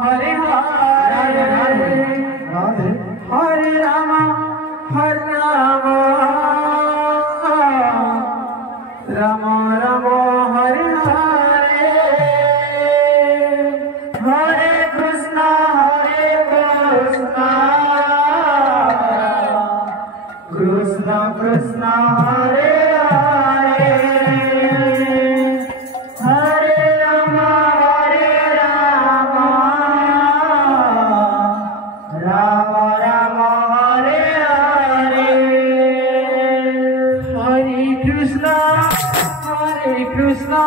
Hare Hare Hare Ram Ram Ram Hare Hare Hare Krishna Krishna Krishna Hare Hare Hare Ram Ram Ram Hare Hare Hare Krishna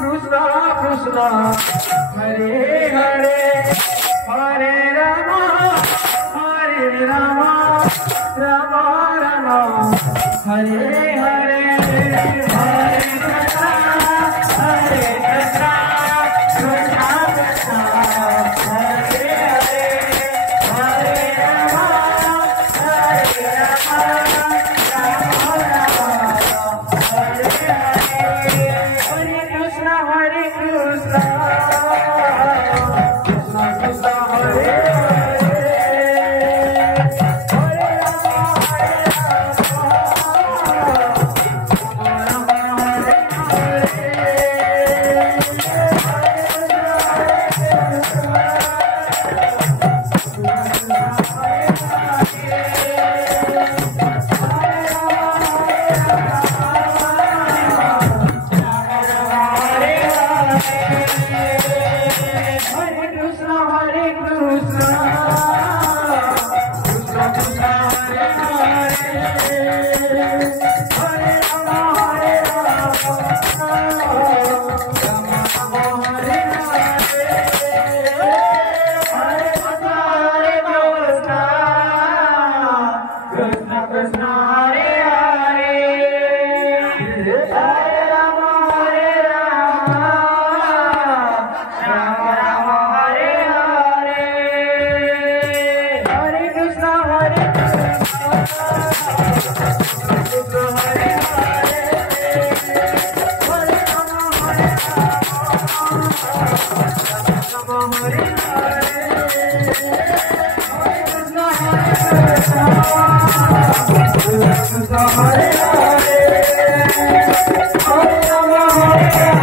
Krishna Krishna Hare Hare Hare Ram Ram Ram Hare Hare Hare Krishna Krishna Krishna Hare Hare Hare Ram Hare Krishna Krishna Krishna Hare Hare Hare Hare Ram Hare